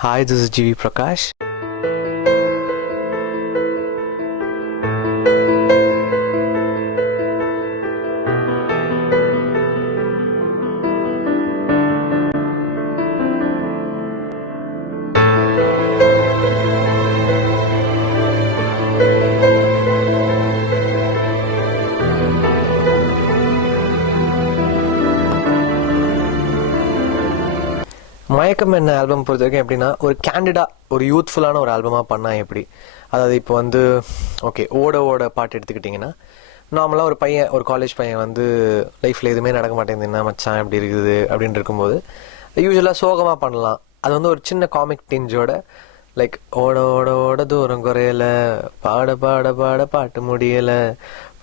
Hi, this is GV Prakash. மயக்கம் என்ன album பொறுத்த வரைக்கும் எப்படின்னா, ஒரு கேண்டிடா ஒரு யூத்ஃபுல்லான ஒரு ஆல்பமாக பண்ணால் எப்படி, அதாவது இப்போ வந்து ஓகே ஓட ஓட பாட்டு எடுத்துக்கிட்டிங்கன்னா, நார்மலாக ஒரு பையன், ஒரு காலேஜ் பையன் வந்து லைஃப்பில் எதுவுமே நடக்க மாட்டேங்குது, என்ன மச்சான் எப்படி இருக்குது அப்படின்னு இருக்கும்போது யூஸ்வலாக சோகமாக பண்ணலாம். அது வந்து ஒரு சின்ன காமிக் டிஞ்சோட, லைக் ஓட ஓட ஓட தூரம் குறையலை, பாட பாட பாட பாட்டு முடியலை,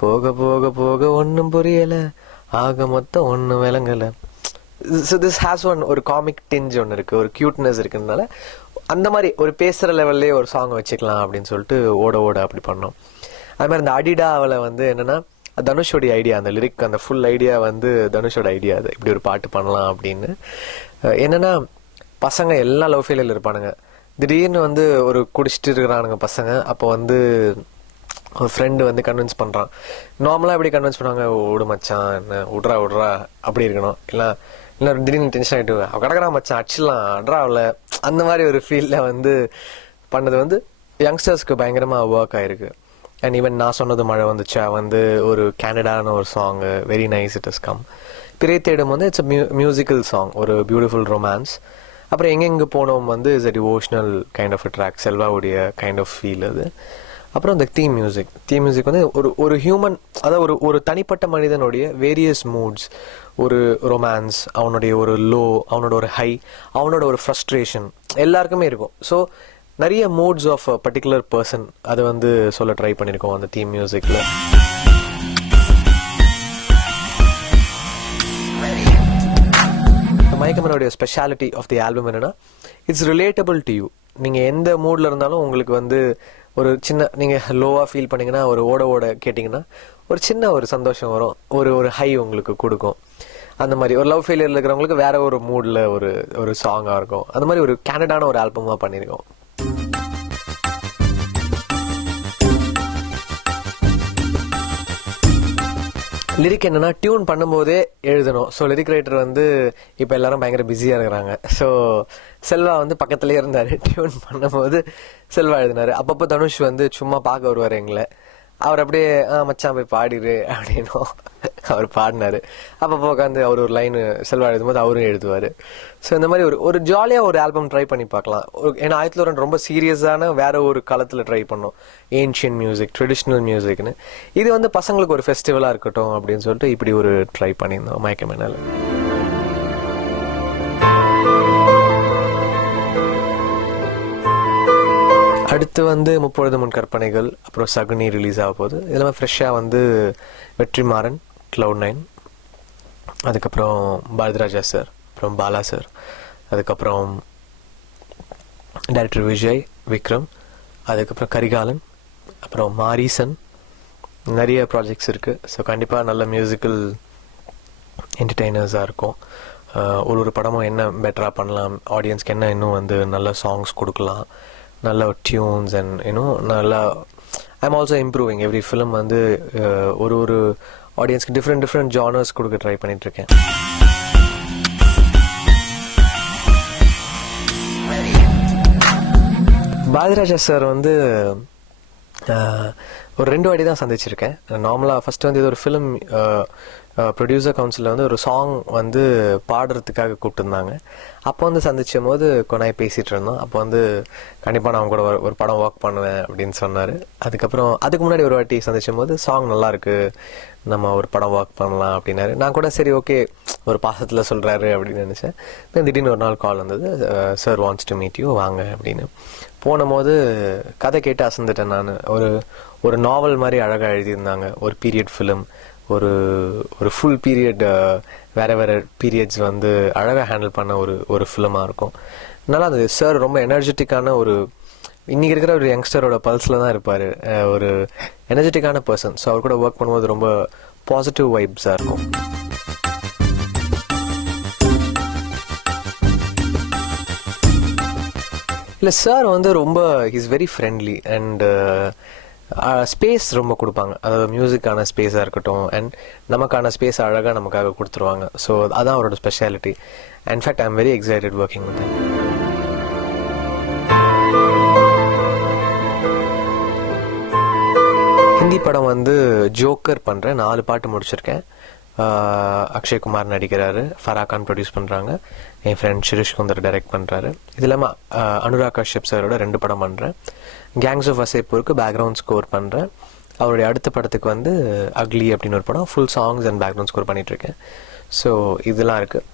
போக போக போக ஒன்றும் புரியலை, ஆக மொத்தம் ஒன்றும் விளங்கலை. ஸோ திஸ் ஹேஸ் ஒரு காமிக் டிஞ்ச் ஒன்று இருக்குது, ஒரு க்யூட்னஸ் இருக்குதுனால அந்த மாதிரி ஒரு பேசுகிற லெவல்லே ஒரு சாங் வச்சுக்கலாம் அப்படின்னு சொல்லிட்டு ஓட ஓட அப்படி பண்ணோம். அது மாதிரி இந்த அடிடாவில் வந்து என்னென்னா, தனுஷோடைய ஐடியா, அந்த லிரிக் அந்த ஃபுல் ஐடியா வந்து தனுஷோட ஐடியா. அது இப்படி ஒரு பாட்டு பண்ணலாம் அப்படின்னு. என்னென்னா, பசங்க எல்லாம் லவ் ஃபெயிலியர் இருப்பானுங்க. திடீர்னு வந்து ஒரு குடிச்சிட்டு இருக்கிறானுங்க பசங்க. அப்போ வந்து ஒரு ஃப்ரெண்டு வந்து கன்வின்ஸ் பண்ணுறான். நார்மலாக எப்படி கன்வின்ஸ் பண்ணுவாங்க, விடு மச்சான், என்ன விட்றா விட்றா அப்படி இருக்கணும். இல்லை திடீர்னு டென்ஷன் ஆகிட்டு அவ கிடக்குறா மச்சான் அடிச்சிடலாம் அட்ரா அவளை, அந்த மாதிரி ஒரு ஃபீல்டில் வந்து பண்ணது வந்து யங்ஸ்டர்ஸ்க்கு பயங்கரமாக ஒர்க் ஆகிருக்கு. அண்ட் ஈவன் நான் சொன்னது மழை வந்துச்சா வந்து ஒரு கேனடான ஒரு song, very nice it is calm. பிறை தேடும் வந்து இட்ஸ் மியூசிக்கல் சாங், ஒரு பியூட்டிஃபுல் ரொமான்ஸ். அப்புறம் எங்கெங்கே போனோம் வந்து is a devotional kind of a track, செல்வாவுடைய கைண்ட் ஆஃப் ஃபீல் அது. அப்புறம் இந்த தீம் மியூசிக் வந்து ஒரு ஹியூமன், அதாவது ஒரு தனிப்பட்ட மனிதனுடைய வேரியஸ் மூட்ஸ், ஒரு ரொமான்ஸ், அவனுடைய ஒரு லோ, அவனோட ஒரு ஹை, அவனோட ஒரு ஃப்ரஸ்ட்ரேஷன் எல்லாருக்குமே இருக்கும். ஸோ நிறைய moods of a particular person அதை வந்து சொல்ல ட்ரை பண்ணியிருக்கோம் அந்த தீம் மியூசிக்கில். மயக்கமனுடைய ஸ்பெஷாலிட்டி ஆஃப் தி ஆல்பம் என்னென்னா, இட்ஸ் ரிலேட்டபிள் டு யூ. நீங்கள் எந்த மூடில் இருந்தாலும் உங்களுக்கு வந்து ஒரு சின்ன, நீங்கள் லோவாக ஃபீல் பண்ணிங்கன்னா ஒரு ஓட ஓட கேட்டிங்கன்னா ஒரு சின்ன ஒரு சந்தோஷம் வரும், ஒரு ஹை உங்களுக்கு கொடுக்கும். அந்த மாதிரி ஒரு லவ் ஃபெயிலியரில் இருக்கிறவங்களுக்கு வேற ஒரு மூடில் ஒரு சாங்காக இருக்கும். அந்த மாதிரி ஒரு கேனடான ஒரு ஆல்பமாக பண்ணியிருக்கோம். லிரிக் என்னென்னா, டியூன் பண்ணும்போதே எழுதணும். ஸோ லிரிக் ரைட்டர் வந்து இப்போ எல்லாரும் பயங்கர பிஸியாக இருக்கிறாங்க. ஸோ செல்வா வந்து பக்கத்துலேயே இருந்தார், டியூன் பண்ணும்போது செல்வா எழுதினார். அப்பப்போ தனுஷ் வந்து சும்மா பார்க்க வருவார் எங்களை. அவர் அப்படியே மச்சான் போய் பாடிடு அப்படின்னும் அவர் பாடினார். அப்பப்போ உட்காந்து அவர் ஒரு லைனு செல்வா எழுதும்போது அவரும் எழுதுவார். ஸோ இந்த மாதிரி ஒரு ஜாலியாக ஒரு ஆல்பம் ட்ரை பண்ணி பார்க்கலாம். ஏன்னா 1902 ரொம்ப சீரியஸான வேற ஒரு காலத்தில் ட்ரை பண்ணோம், ஏன்ஷியன் மியூசிக், ட்ரெடிஷ்னல் மியூசிக்னு. இது வந்து பசங்களுக்கு ஒரு ஃபெஸ்டிவலாக இருக்கட்டும் அப்படின்னு சொல்லிட்டு இப்படி ஒரு ட்ரை பண்ணியிருந்தோம் மயக்கமேனால. அடுத்து வந்து முப்பொழுது முன் கற்பனைகள், அப்புறம் சகுனி ரிலீஸ் ஆக போகுது. இதெல்லாமே ஃப்ரெஷ்ஷாக வந்து வெற்றிமாறன், Cloud9, அதுக்கப்புறம் பாரதிராஜா சார், அப்புறம் பாலா சார், அதுக்கப்புறம் டைரக்டர் விஜய், விக்ரம், அதுக்கப்புறம் கரிகாலன், அப்புறம் மாரீசன், நிறைய ப்ராஜெக்ட்ஸ் இருக்குது. ஸோ கண்டிப்பாக நல்ல மியூசிக்கல் என்டர்டெய்னர்ஸாக இருக்கும். ஒரு படமும் என்ன பெட்டராக பண்ணலாம், ஆடியன்ஸ்க்கு என்ன இன்னும் வந்து நல்ல சாங்ஸ் கொடுக்கலாம், நல்ல டியூன்ஸ் அண்ட் நல்லா I'm also improving every film. வந்து ஒரு ஆடியன்ஸ்க்கு டிஃப்ரெண்ட் ஜானர்ஸ் கொடுக்க ட்ரை பண்ணிகிட்ருக்கேன். பாரதிராஜா சார் வந்து ஒரு 2 வாட்டி தான் சந்திச்சிருக்கேன். நார்மலாக ஃபஸ்ட்டு வந்து இது ஒரு ஃபிலிம் ப்ரொடியூசர் கவுன்சிலில் வந்து ஒரு சாங் வந்து பாடுறதுக்காக கூப்பிட்டுருந்தாங்க. அப்போ வந்து சந்திச்சும் போது கொண்டாய் பேசிகிட்டு இருந்தோம். அப்போ வந்து கண்டிப்பாக நான் கூட ஒரு படம் ஒர்க் பண்ணுவேன் அப்படின்னு சொன்னார். அதுக்கப்புறம் அதுக்கு முன்னாடி ஒரு வாட்டி சந்திச்சும் போது சாங் நல்லாயிருக்கு, நம்ம ஒரு படம் ஒர்க் பண்ணலாம் அப்படின்னாரு. நான் கூட சரி ஓகே ஒரு பாசத்தில் சொல்கிறாரு அப்படின்னு நினச்சேன். திடீர்னு ஒரு நாள் கால் வந்தது, sir wants to meet you, வாங்க அப்படின்னு. போனபோது கதை கேட்டு அசந்துட்டேன் நான். ஒரு நாவல் மாதிரி அழகாக எழுதியிருந்தாங்க. ஒரு பீரியட் ஃபிலிம், ஒரு ஃபுல் பீரியட், வேறு பீரியட்ஸ் வந்து அழகாக ஹேண்டில் பண்ண ஒரு ஃபிலிமாக இருக்கும். நல்லா அந்த சார் ரொம்ப எனர்ஜெட்டிக்கான இன்றைக்கி இருக்கிற ஒரு யங்ஸ்டரோட பல்ஸில் தான் இருப்பார், ஒரு எனர்ஜெட்டிக்கான பர்சன். ஸோ அவர் கூட ஒர்க் பண்ணும்போது ரொம்ப பாசிட்டிவ் வைப்ஸாக இருக்கும். இல்லை சார் வந்து ரொம்ப is very friendly and space ரொம்ப கொடுப்பாங்க. அதாவது மியூசிக்கான ஸ்பேஸாக இருக்கட்டும் அண்ட் நமக்கான ஸ்பேஸ் அழகாக நமக்காக கொடுத்துருவாங்க. ஸோ அதான் அவரோட speciality. In fact I am very excited working with him. Hindi படம் வந்து ஜோக்கர் பண்ணுறேன். 4 பாட்டு முடிச்சிருக்கேன். அக்ஷய்குமார் நடிக்கிறாரு, ஃபராகான் ப்ரொடியூஸ் பண்ணுறாங்க, என் ஃப்ரெண்ட் ஷிரிஷ் குந்தர் டைரக்ட் பண்ணுறாரு. இது இல்லாமல் அனுராக் கஷ்யப் சாரோட 2 படம் பண்ணுறேன். கேங்ஸ் ஆஃப் வசேப்பூருக்கு பேக்ரவுண்ட் ஸ்கோர் பண்ணுறேன். அவருடைய அடுத்த படத்துக்கு வந்து அக்லி அப்படின்னு ஒரு படம் full songs and background score பண்ணிகிட்ருக்கேன். ஸோ இதெல்லாம் இருக்குது.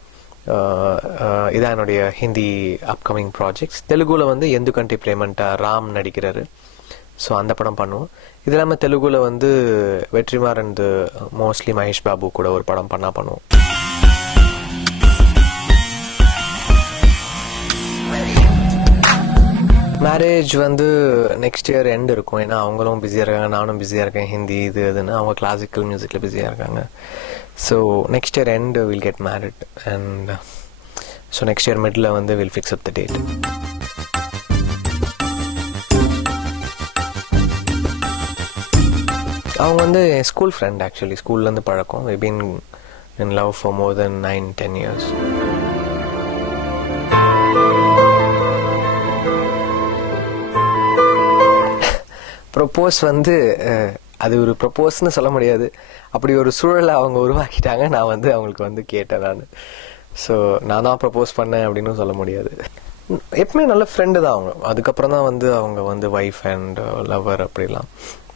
இதான் என்னுடைய ஹிந்தி அப்கமிங் ப்ராஜெக்ட்ஸ். தெலுங்குல வந்து எந்துகண்டி பிரேமன்ட்டா ராம் நடிக்கிறாரு. ஸோ அந்த படம் பண்ணுவோம். இது இல்லாமல் தெலுங்குல வந்து வெற்றிமாறன் மோஸ்ட்லி மகேஷ் பாபு கூட ஒரு படம் பண்ணுவோம். மேரேஜ் வந்து நெக்ஸ்ட் இயர் எண்ட் இருக்கும். ஏன்னா அவங்களும் பிஸியாக இருக்காங்க, நானும் பிஸியாக இருக்கேன். ஹிந்தி இதுன்னு அவங்க கிளாசிக்கல் மியூசிக்கில் பிஸியாக இருக்காங்க. So next year end will get married and so next year middle வந்து will fix up the date. அவங்க வந்து என் ஸ்கூல் ஃப்ரெண்ட். ஆக்சுவலி ஸ்கூல்லேருந்து பழக்கம். We been in love for more than 9-10 years. Propose வந்து அது ஒரு ப்ரொப்போஸ்ன்னு சொல்ல முடியாது. அப்படி ஒரு சூழலை அவங்க உருவாக்கிட்டாங்க. நான் வந்து அவங்களுக்கு வந்து கேட்டேன். ஸோ நான் தான் ப்ரப்போஸ் பண்ணேன் அப்படின்னு சொல்ல முடியாது. எப்பவுமே நல்ல ஃப்ரெண்டு தான் அவங்க. அதுக்கப்புறம் தான் வந்து அவங்க வந்து ஒய்ஃப் அண்ட் லவர் அப்படிலாம்.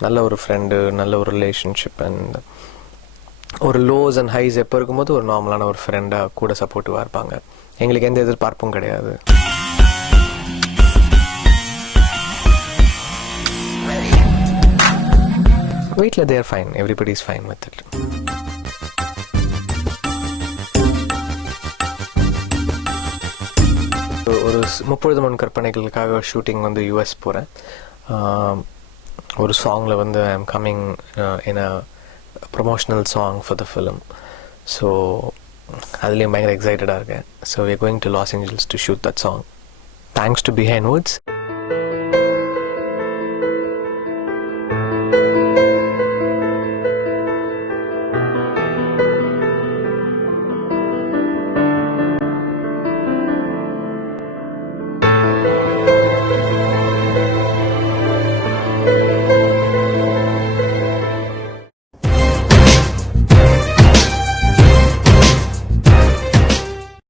நல்ல ஒரு ஃப்ரெண்டு, நல்ல ஒரு ரிலேஷன்ஷிப் அண்ட் ஒரு லோஸ் அண்ட் ஹைஸ் எப்போ இருக்கும்போது ஒரு நார்மலான ஒரு ஃப்ரெண்டாக கூட சப்போர்ட்டிவாக இருப்பாங்க. எங்களுக்கு எந்த எதிர்பார்ப்பும் கிடையாது. வீட்டில் they're fine, everybody is fine with it. ஒரு 30 முன் கற்பனைகளுக்காக ஷூட்டிங் வந்து யூஎஸ் போகிறேன். ஒரு சாங்கில் வந்து I am coming in a promotional song for the film. So அதுலேயும் பயங்கர எக்ஸைட்டடாக இருக்கேன். So we are going to Los Angeles to shoot that song. Thanks to behind Woods.